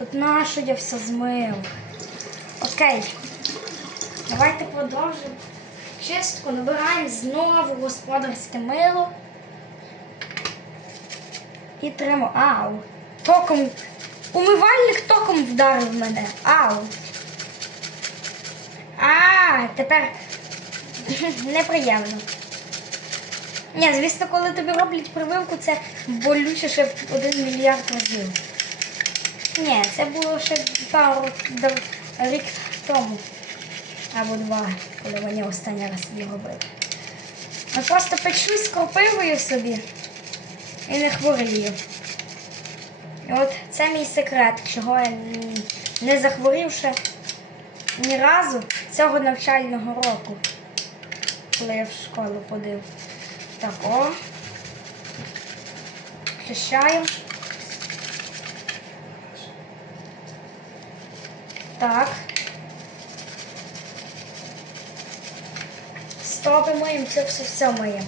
От нащо я все змив? Окей. Давайте продовжимо. Чистку набираємо знову господарське мило. І тримо. Ау. Током. Умивальник током вдарив мене. Ау. А, тепер неприємно. Ні, звісно, коли тобі роблять прививку, це болюче ще в один мільярд разів. Ні, це було ще пару рік тому. Або два, коли мені останній раз її робили. Я просто печусь з кропивою собі і не хворію. І от це мій секрет, чого я не захворівши ні разу цього навчального року, коли я в школу ходив. Так, о. Чищаю. Так. Стопи миємо, це все все миємо.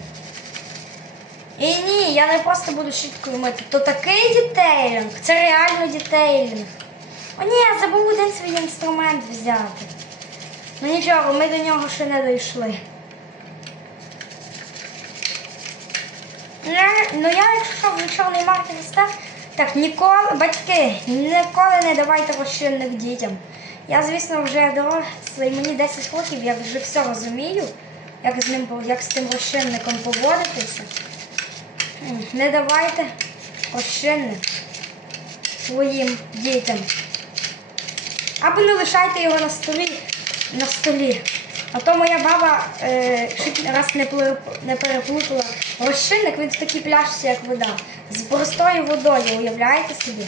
І ні, я не просто буду щіткою мити. То такий дітейлінг, це реально дітейлінг. О ні, я забув один свій інструмент взяти. Ну нічого, ми до нього ще не дійшли. Не, ну я якщо в чорний маркер став, так ніколи, батьки, ніколи не давайте розчинник дітям. Я, звісно, вже дорослий, мені 10 років, я вже все розумію, як з ним як з тим розчинником поводитися. Не давайте розчинник своїм дітям. Або не лишайте його на столі. На столі. А то моя баба е, раз не переплутала розчинник, він в такій пляшці, як вода. З простою водою, уявляєте собі?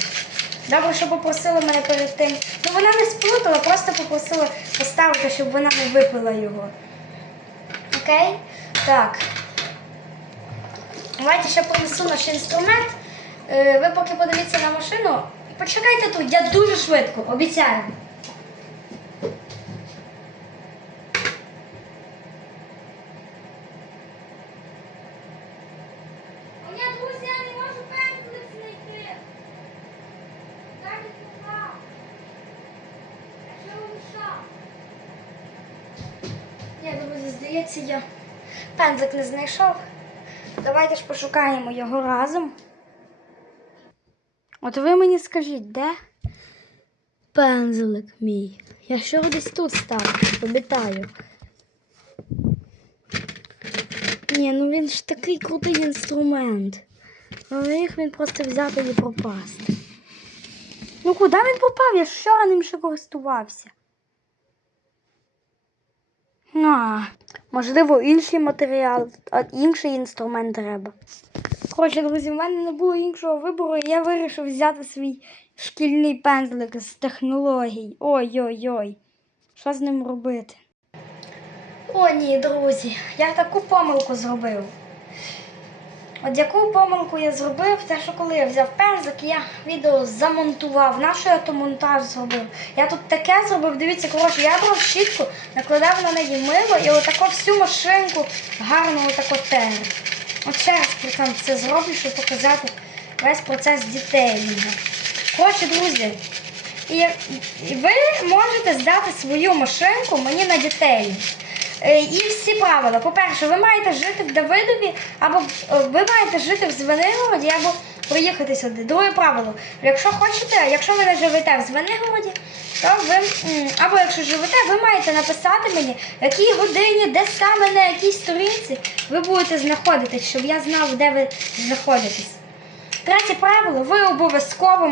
Добре, що попросила мене перед тим. Ну вона не сплутала, просто попросила поставити, щоб вона не випила його. Окей? Так. Давайте ще понесу наш інструмент. Е, Ви поки подивіться на машину. Почекайте тут, я дуже швидко, обіцяю. Ні, друзі, я не можу пензлик знайти. Дайте туди. Я ще лиша. Ні, друзі, здається, я пензлик не знайшов. Давайте ж пошукаємо його разом. От ви мені скажіть, де пензлик мій? Я ще його десь тут ставив, пам'ятаю. Ні, ну він ж такий крутий інструмент. А міг він просто взяти і пропасти. Ну куди він попав? Я ж вчора ним ще користувався. А, можливо, інший матеріал, а інший інструмент треба. Коротше, друзі, в мене не було іншого вибору, і я вирішив взяти свій шкільний пензлик з технологій. Ой-ой-ой. Що з ним робити? О, ні, друзі, я таку помилку зробив. От яку помилку я зробив, те, що коли я взяв пензлик, я відео замонтував. На що я то монтаж зробив? Я тут таке зробив, дивіться, коротше, я брав щітку, накладав на неї мило і отако всю машинку гарно отако тер. От ще раз прикам це зроблю, щоб показати весь процес дітейлінгу. Коротше, друзі, і ви можете здати свою машинку мені на дітей. Е, І всі правила. По-перше, ви маєте жити в Давидові, або е, ви маєте жити в Звенигороді, або приїхати сюди. Друге правило. Якщо хочете, якщо ви не живете в Звенигороді, то ви, або якщо живете, ви маєте написати мені, якій годині, де саме на якій сторінці ви будете знаходитись, щоб я знав, де ви знаходитесь. Третє правило, ви обов'язково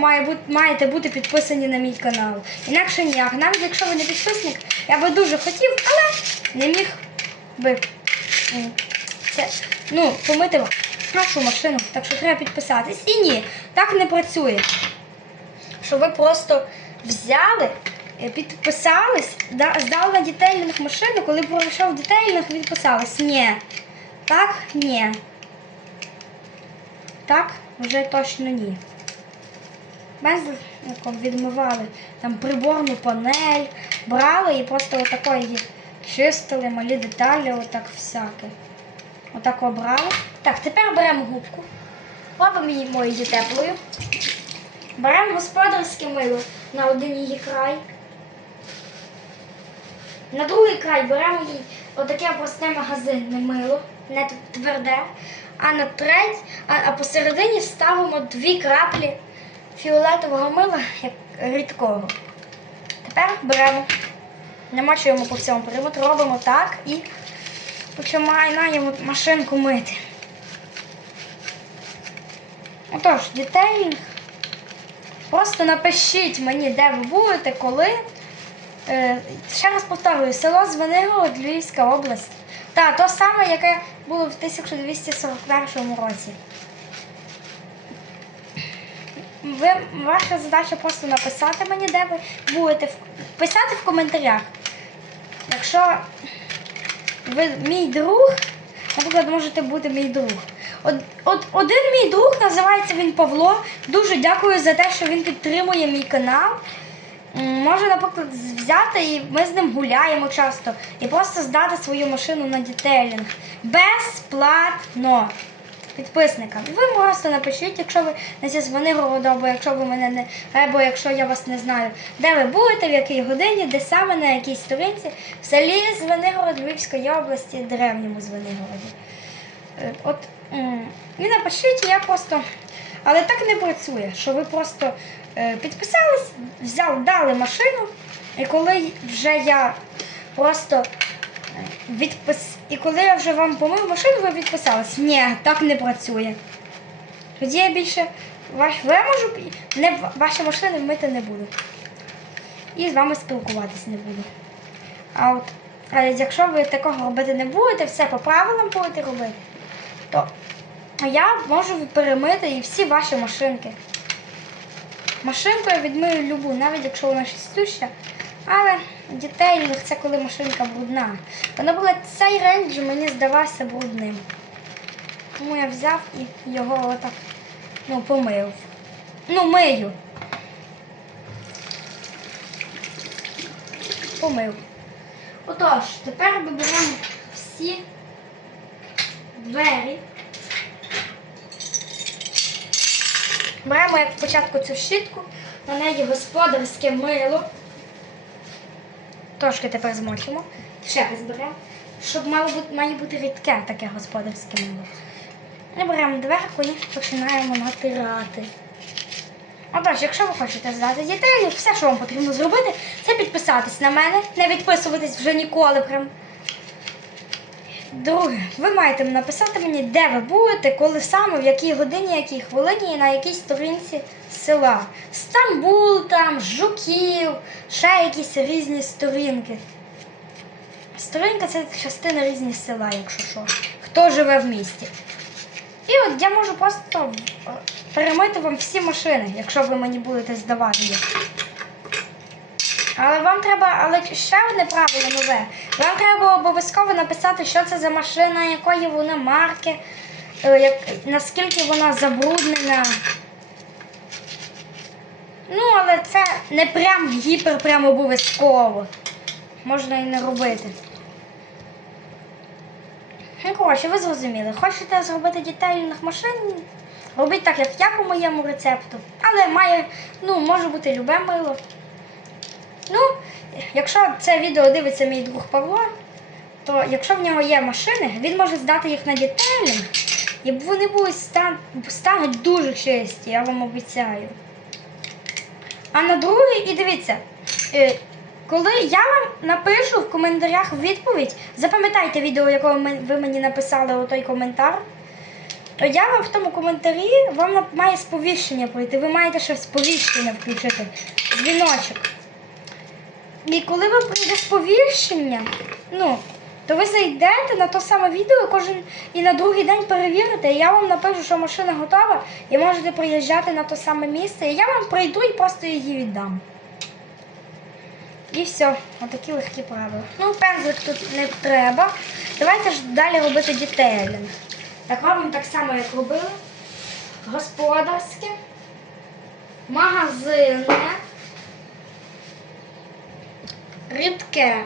маєте бути підписані на мій канал. Інакше ніяк. Навіть якщо ви не підписник, я би дуже хотів, але не міг би це, ну, помити нашу машину. Так що треба підписатись. І ні, так не працює. Що ви просто взяли, е, підписались, да- здали на дітейлінг машину, коли пройшов дітейлінг, відписались. Ні. Так, ні. Так, вже точно ні. Без відмивали там приборну панель, брали і просто отако її чистили, малі деталі, отак всяке. Отак обрали. Так, тепер беремо губку, робимо її теплою. Беремо господарське мило на один її край. На другий край беремо їй отаке просте магазинне мило, не тверде. А на треть, а, а посередині ставимо дві краплі фіолетового мила, як рідкого. Тепер беремо, намачуємо по всьому периметру, робимо так і починаємо машинку мити. Отож, детейлінг. Просто напишіть мені, де ви будете, коли. Е, ще раз повторюю, село Звенигород, Львівська область. Та, то саме, яке було в 1241 році. Ви, ваша задача просто написати мені, де ви будете. Писати в коментарях. Якщо ви мій друг, наприклад, можете бути мій друг. От, от один мій друг називається він Павло. Дуже дякую за те, що він підтримує мій канал. Може, наприклад, взяти і ми з ним гуляємо часто і просто здати свою машину на дітейлінг. Безплатно. Підписникам. Ви просто напишіть, якщо ви не зі Звенигороду, або якщо ви мене не або якщо я вас не знаю, де ви будете, в якій годині, де саме на якій сторінці, в селі Звенигород Львівської області, древньому Звенигороді. Е, От і напишіть, я просто. Але так не працює, що ви просто підписались, взяли, дали машину, і коли вже я просто е, відпис... І коли я вже вам помив машину, ви відписались. Ні, так не працює. Тоді я більше ваш виможу, не ваші машини мити не буду. І з вами спілкуватись не буду. А от але якщо ви такого робити не будете, все по правилам будете робити, то я можу перемити і всі ваші машинки. Машинку я відмию любу, навіть якщо вона шістюща. Але дітейлінг це коли машинка брудна. Та, наприклад, цей рейндж мені здавався брудним. Тому я взяв і його отак ну, помив. Ну, мию. Помив. Отож, тепер виберемо всі двері. Беремо як спочатку цю щітку, на неї господарське мило. Трошки тепер змочимо. Ще раз беремо. Щоб мало бути, має бути рідке таке господарське мило. І беремо дверку і починаємо натирати. Отож, якщо ви хочете здати дітей, все, що вам потрібно зробити, це підписатись на мене, не відписуватись вже ніколи прям. Друге, ви маєте написати мені, де ви будете, коли саме, в якій годині, якій хвилині і на якій сторінці села. Стамбул, там, Жуків, ще якісь різні сторінки. Сторінка це частина різні села, якщо що. Хто живе в місті. І от я можу просто е, перемити вам всі машини, якщо ви мені будете здавати їх. Але вам треба, але ще одне правило нове. Вам треба обов'язково написати, що це за машина, якої вона марки, е, як, наскільки вона забруднена. Ну, але це не прям гіпер прям обов'язково. Можна і не робити. Ну, коротше, ви зрозуміли. Хочете зробити дітейлінг машин? Робіть так, як я по моєму рецепту. Але має, ну, може бути любе мило. Ну, якщо це відео дивиться мій друг Павло, то якщо в нього є машини, він може здати їх на дітейлінг, і вони будуть стан, стануть дуже чисті, я вам обіцяю. А на другий, і дивіться, е, коли я вам напишу в коментарях відповідь, запам'ятайте відео, якого ви мені написали у той коментар, то я вам в тому коментарі вам має сповіщення пройти. Ви маєте ще сповіщення включити. Дзвіночок. І коли вам прийде сповіщення, ну, то ви зайдете на то саме відео кожен і на другий день перевірите. Я вам напишу, що машина готова, і можете приїжджати на то саме місце. І я вам прийду і просто її віддам. І все, отакі легкі правила. Ну, пензлик тут не треба. Давайте ж далі робити дітейлінг. Так робимо так само, як робили. Господарське, магазинне, ридке.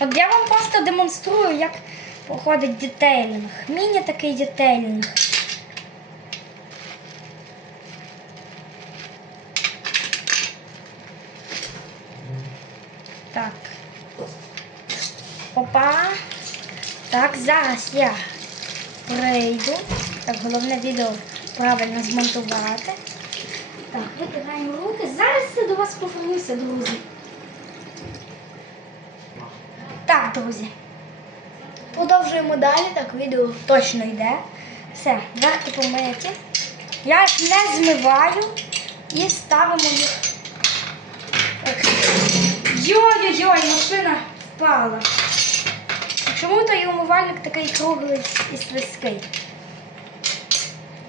От я вам просто демонструю, як проходить дітейлінг. Міні такий дітейлінг. Я прийду. Так, головне відео правильно змонтувати. Так, витираємо руки. Зараз я до вас повернуся, друзі. Так, друзі. Продовжуємо далі. Так, відео точно йде. Все, верхи помиті. Я їх не змиваю і ставимо їх. Йой-йой-йой, машина впала. Чому той умивальник такий круглий і слизький?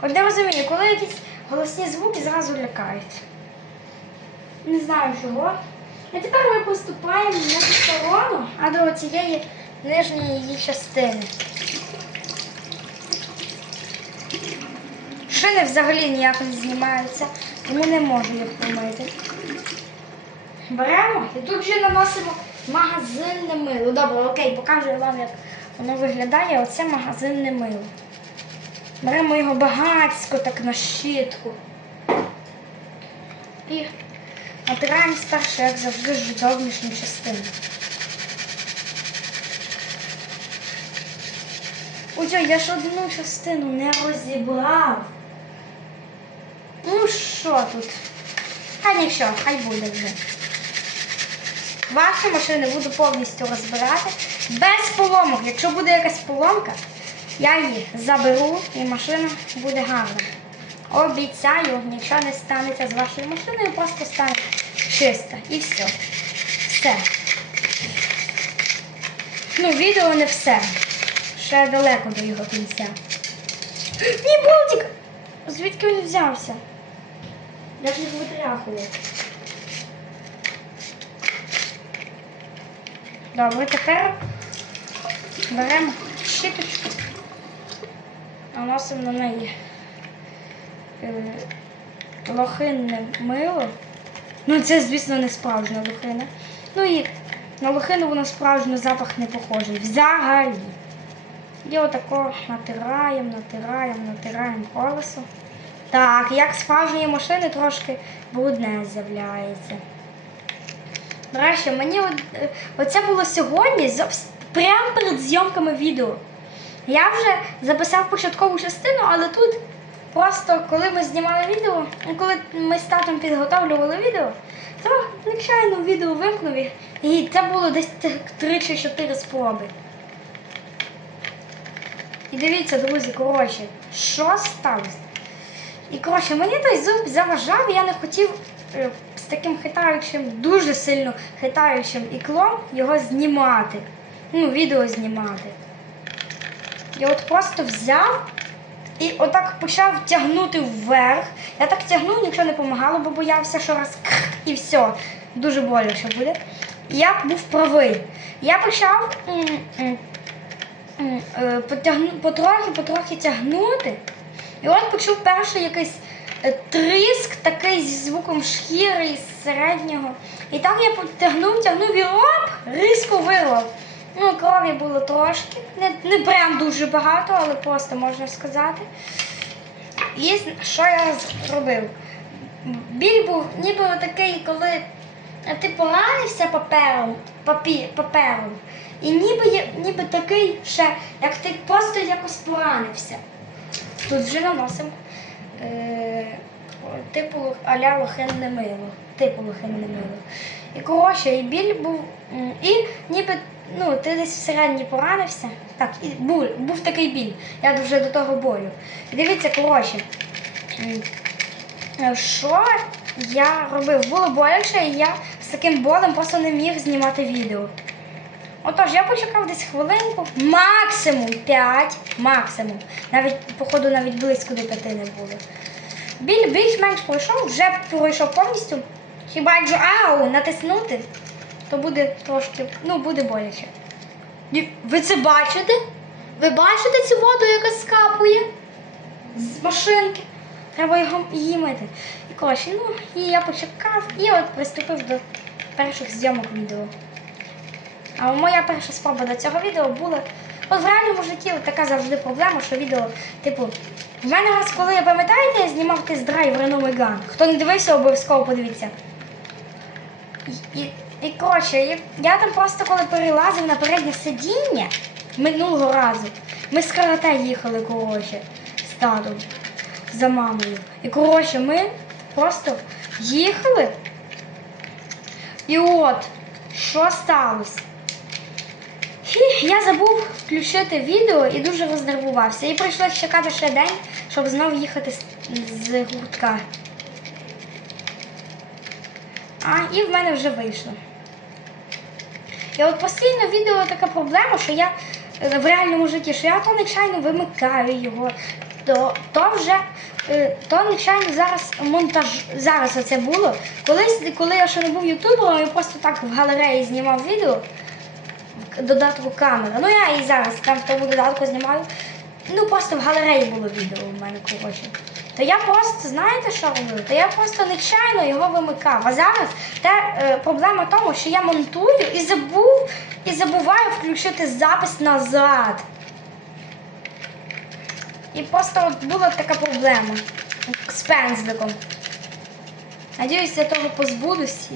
От не розумію, коли якісь голосні звуки зразу лякають. Не знаю чого. А тепер ми поступаємо не до сторону, а до цієї нижньої її частини. Шини взагалі ніяк не знімаються, тому не можу їх помити. Беремо і тут вже наносимо магазинне мило. Добре, окей, покажу вам, як воно виглядає. Оце магазинне мило. Беремо його багатсько так на щітку. І натираємо спершу, як завжди, зовнішню частину. Ой, я ж одну частину не розібрав. Ну що тут? Хай нічого, хай буде вже. Ваші машини буду повністю розбирати без поломок. Якщо буде якась поломка, я її заберу і машина буде гарна. Обіцяю, нічого не станеться з вашою машиною, просто стане чиста. І все. Все. Ну, відео не все. Ще далеко до його кінця. Ні, болтик! Звідки він взявся? Я ж їх витряхую. Добре, тепер беремо щіточку, наносимо на неї е, лохинне мило. Ну, це, звісно, не справжня лохина. Ну і на лохину воно справжньо запах не похожий. Взагалі. І отако натираємо, натираємо, натираємо колесо. Так, як справжні машини трошки брудне з'являється. Речі, мені е, оце було сьогодні, прямо перед зйомками відео. Я вже записав початкову частину, але тут просто коли ми знімали відео, коли ми з татом підготовлювали відео, то звичайно відео вимкнув і- це було десь 3 чи 4 спроби. І дивіться, друзі, коротше, що сталося? І коротше, мені той зуб заважав, я не хотів е, з таким хитаючим, дуже сильно хитаючим іклом його знімати. Ну, відео знімати. Я от просто взяв і отак почав тягнути вверх. Я так тягнув, нічого не допомагало, бо боявся, що раз і все. Дуже боляче буде. І я був правий. Я почав е, потягну, потрохи, потрохи тягнути. І от почув перший якийсь тріск, такий зі звуком шкіри середнього. І так я потягнув, тягнув і оп, різко вирвав. Ну, крові було трошки, не, не прям дуже багато, але просто можна сказати. І що я зробив? Біль був ніби такий, коли ти поранився папером, папі, папером, і ніби, ніби такий ще, як ти просто якось поранився. Тут вже наносимо е, типу аля лохинне мило. Типу лохинне мило. І коротше, і біль був. І ніби ну, ти десь всередині поранився. Так, і був, був такий біль. Я вже до того болю. І дивіться, коротше. е, Що я робив? Було боляче, і я з таким болем просто не міг знімати відео. Отож, я почекав десь хвилинку, максимум 5, максимум. Навіть, походу, навіть близько до 5 не було. Біль більш-менш пройшов, вже пройшов повністю. Хіба якщо ау, натиснути, то буде трошки, ну, буде боляче. Ви це бачите? Ви бачите цю воду, яка скапує з машинки? Треба його її мити. І коротше, ну, і я почекав і от приступив до перших зйомок відео. А моя перша спроба до цього відео була. От в реальному житті така завжди проблема, що відео, типу, в мене раз, коли я пам'ятаєте, я знімав тест-драйв Renault Megane. Хто не дивився, обов'язково подивіться. І, і, і коротше, я, там просто коли перелазив на переднє сидіння минулого разу, ми з карате їхали, коротше, з татом, за мамою. І коротше, ми просто їхали. І от, що сталося? Фі, Я забув включити відео і дуже рознервувався. І прийшлося чекати ще день, щоб знову їхати з, гуртка. А, і в мене вже вийшло. І от постійно відео така проблема, що я е, в реальному житті, що я то нечайно вимикаю його, то, то вже е, то нечайно зараз монтаж. Зараз оце було. Колись, коли я ще не був ютубером, я просто так в галереї знімав відео додатку камера. Ну я і зараз там в тому додатку знімаю. Ну просто в галереї було відео в мене коротше. То я просто, знаєте, що робив? То я просто нечайно його вимикав. А зараз те, е, проблема в тому, що я монтую і забув, і забуваю включити запис назад. І просто от була така проблема з пензликом. Надіюсь, я того позбудусь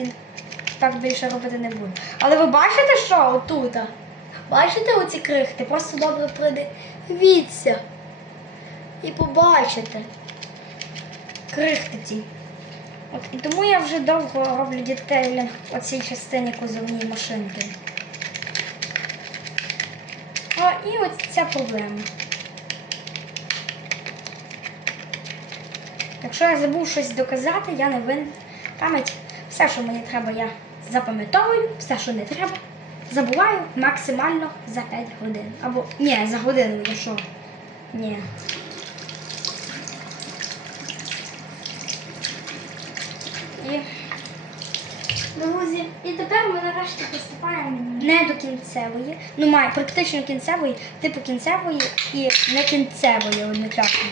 так більше робити не буду. Але ви бачите, що отут? Бачите оці крихти? Просто добре придивіться. І побачите. Крихти ці. От, і тому я вже довго роблю детейлінг у цій частині кузовній машинки. О, і ось ця проблема. Якщо я забув щось доказати, я не винен. Пам'ять, все, що мені треба, я запам'ятовую, все, що не треба, забуваю максимально за 5 годин. Або ні, за годину, що? Ні. І друзі, і тепер ми нарешті приступаємо не до кінцевої, ну має практично кінцевої, типу кінцевої і не кінцевої одночасно.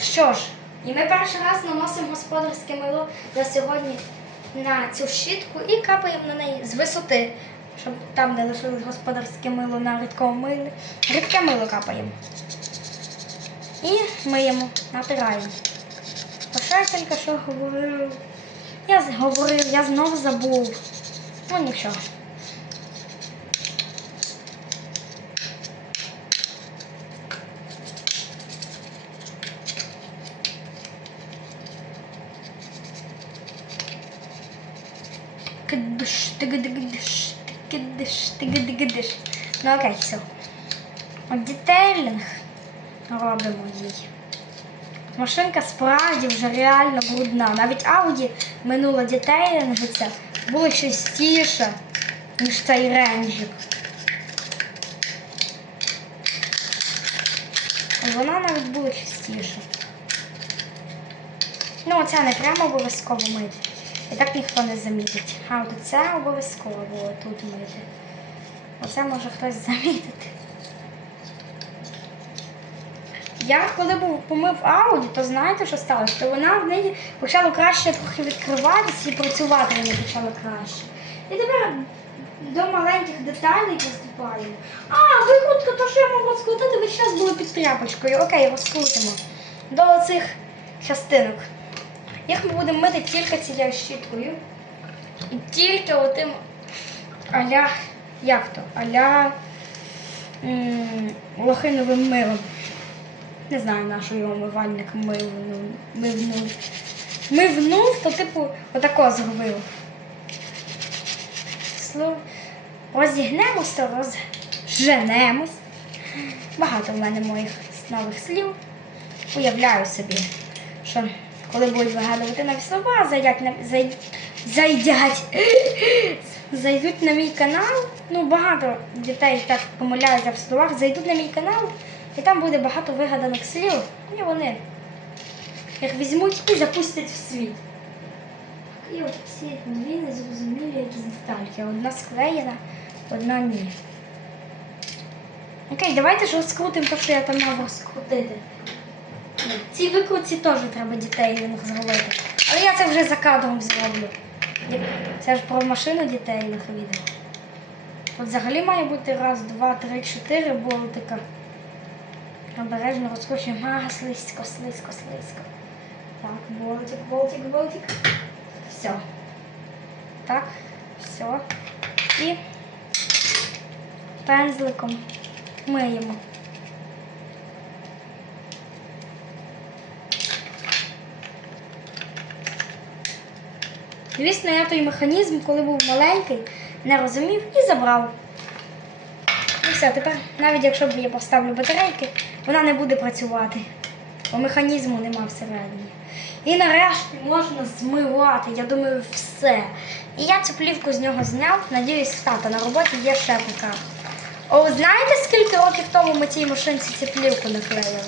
Що ж, і ми перший раз наносимо господарське мило на сьогодні на цю щітку і капаємо на неї з висоти, щоб там не лишилось господарське мило на рідкому милі. Рідке мило капаємо. І миємо, натираємо. А що я тільки що говорив? Я говорив, я знову забув. Ну нічого. Кидиш, тигидигидиш, тигидиш, тигидигидиш. Ну окей, все. Детейлінг робимо їй. Машинка справді вже реально брудна. Навіть Audi минула детейлінгу це було чистіше, ніж цей ренджик. Вона навіть була чистіша. Ну, оце не прямо обов'язково мити. І так ніхто не замітить. А от це обов'язково було тут мити. Оце може хтось замітити. Я коли був помив Ауді, то знаєте, що сталося? То вона в неї почала краще трохи відкриватися і працювати в неї почала краще. І тепер до маленьких деталей приступаємо. А, викрутка, то що я можу розкрутити, весь час було під тряпочкою. Окей, розкрутимо. До оцих частинок. Їх ми будемо мити тільки цією щіткою. І тільки отим аля, як то, аля лохиновим милом. Не знаю, на що його мивальник мив, ну, мивнув. Мивнув, то типу отако зробив. Слов. Розігнемось, то розженемось. Багато в мене моїх нових слів. Уявляю собі, що коли будуть вигадувати нові слова, зайдять на зай, зайдять, зайдуть на мій канал. Ну, багато дітей так помиляються в словах, зайдуть на мій канал, і там буде багато вигаданих слів. І вони їх візьмуть і запустять в світ. І от ці дві незрозумілі якісь детальки. Одна склеєна, одна ні. Окей, давайте ж розкрутимо те, що я там мав розкрутити. Ці викрутці теж треба детейлінг зробити. Але я це вже за кадром зроблю. Це ж про машину детейлінг відео. Тут взагалі має бути раз, два, три, чотири болтика. Обережно розкручуємо. А, слизько, слизько, слизько. Так, болтик, болтик, болтик. Все. Так, все. І пензликом миємо. Звісно, я той механізм, коли був маленький, не розумів і забрав. І все, тепер, навіть якщо я поставлю батарейки, вона не буде працювати. Бо механізму нема всередині. І нарешті можна змивати, я думаю, все. І я цю плівку з нього зняв. Надіюсь, тата на роботі є ще така. О, знаєте, скільки років тому ми цій машинці цю плівку наклеїли?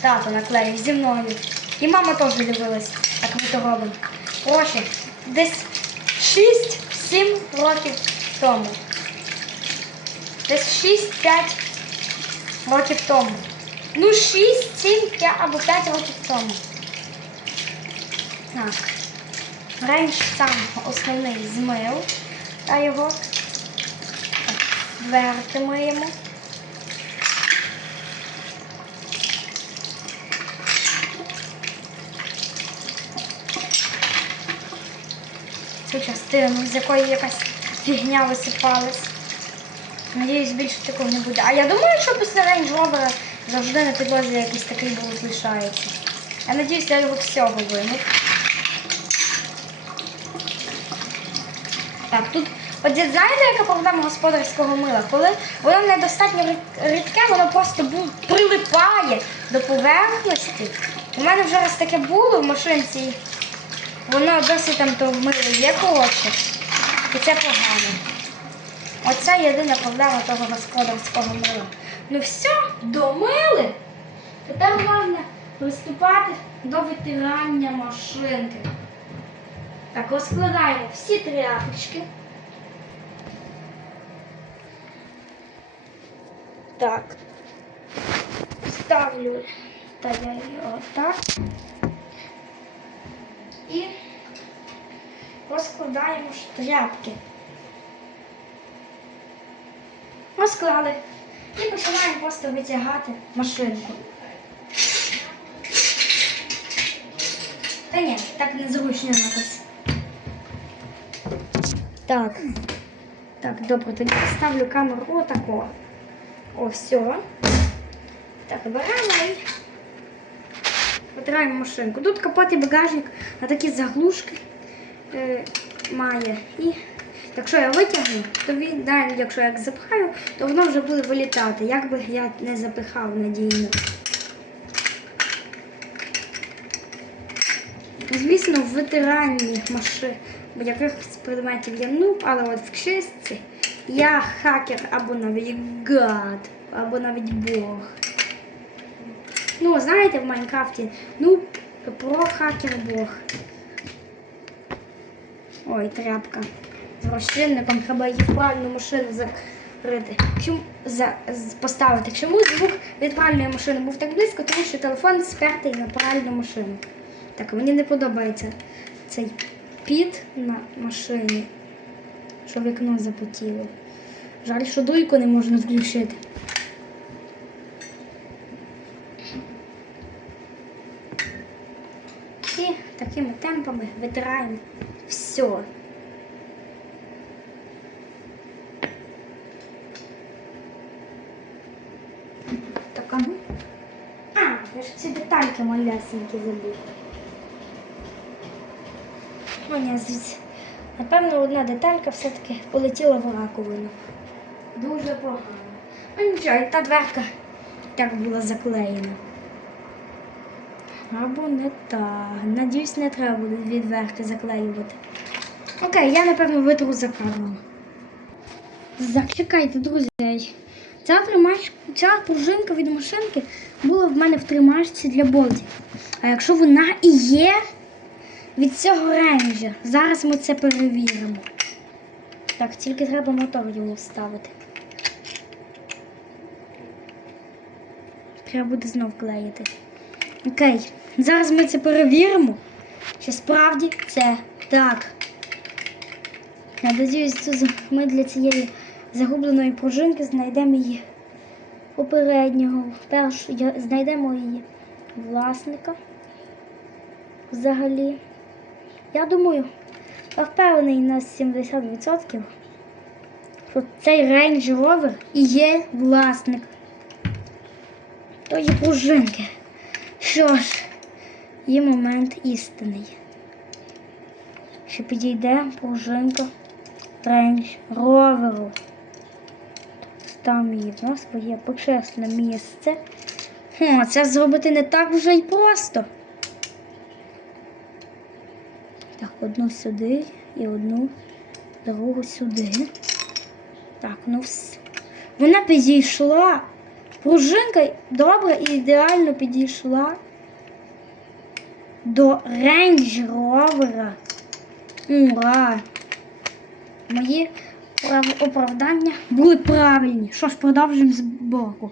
Тато наклеїв зі мною. І мама теж дивилась, як ми то робимо. Коротше, десь 6-7 років тому. Десь 6-5 років тому. Ну, 6, 7, 5 або 5 років тому. Так. Рейндж сам основний змив, а його так, дверки миємо. Цю частину, з якої якась фігня висипалась. Надіюсь, більше такого не буде. А я думаю, що після Range Rover завжди на підлозі якийсь такий було лишається. Я надіюсь, я його всього вимив. Так, тут, от знаєте, яка проблема господарського мила? Коли воно недостатньо рід- рідке, воно просто прилипає до поверхності. У мене вже раз таке було в машинці. Воно досить там то мило є коротше. І це погано. Оце єдина проблема того господарського мила. Ну все, домили. Тепер можна приступати до витирання машинки. Так, розкладаємо всі тряпочки. Так. Ставлю та я її отак. І розкладаємо штряпки. Розклали. І починаємо просто витягати машинку. Та ні, так незручно якось. Так. Так, добре, тоді ставлю камеру отако. О, все. Так, і витираємо машинку. Тут капот і багажник на такі заглушки е, має. І якщо я витягну, то він далі, якщо я як запхаю, то воно вже буде вилітати, як би я не запихав надійно. Звісно, в витиранні машин якихось предметів я нуб, але от в чистці я хакер або навіть гад, або навіть Бог. Ну, знаєте, в Майнкрафті нуб про хакер Бог. Ой, тряпка. З розчинником треба її правильну машину закрити. Чому за, поставити? Чому звук від правильної машини був так близько? Тому що телефон спертий на правильну машину. Так, мені не подобається цей піт на машині, що вікно запотіло. Жаль, що дуйку не можна включити. І такими темпами витираємо все. Так, ну. А, я ж ці детальки малесенькі забув. Ну, ні, звідси. Напевно, одна деталька все-таки полетіла в раковину. Дуже погано. Ну нічого, і та дверка так була заклеєна. Або не так. Надіюсь, не треба буде дві дверки заклеювати. Окей, я напевно витру за кадром. Зачекайте, друзі. Ця тримач, ця пружинка від машинки була в мене в тримачці для болтів. А якщо вона і є від цього рейнджа, зараз ми це перевіримо. Так, тільки треба мотор йому вставити. Треба буде знов клеїти. Окей, зараз ми це перевіримо, чи справді це так. Надіюсь, ми для цієї загубленої пружинки знайдемо її попереднього. Перш знайдемо її власника. Взагалі. Я думаю, я впевнений на 70%, що цей Range Rover і є власник тої пружинки. Що ж, є момент істинний. Що підійде пружинка Range Rover. Там її на своє почесне місце. О, це зробити не так вже й просто. Так, одну сюди і одну другу сюди. Так, ну все. Вона підійшла. Пружинка добре і ідеально підійшла до Range Rover. Ура! Мої прав- оправдання були правильні. Що ж, з боку.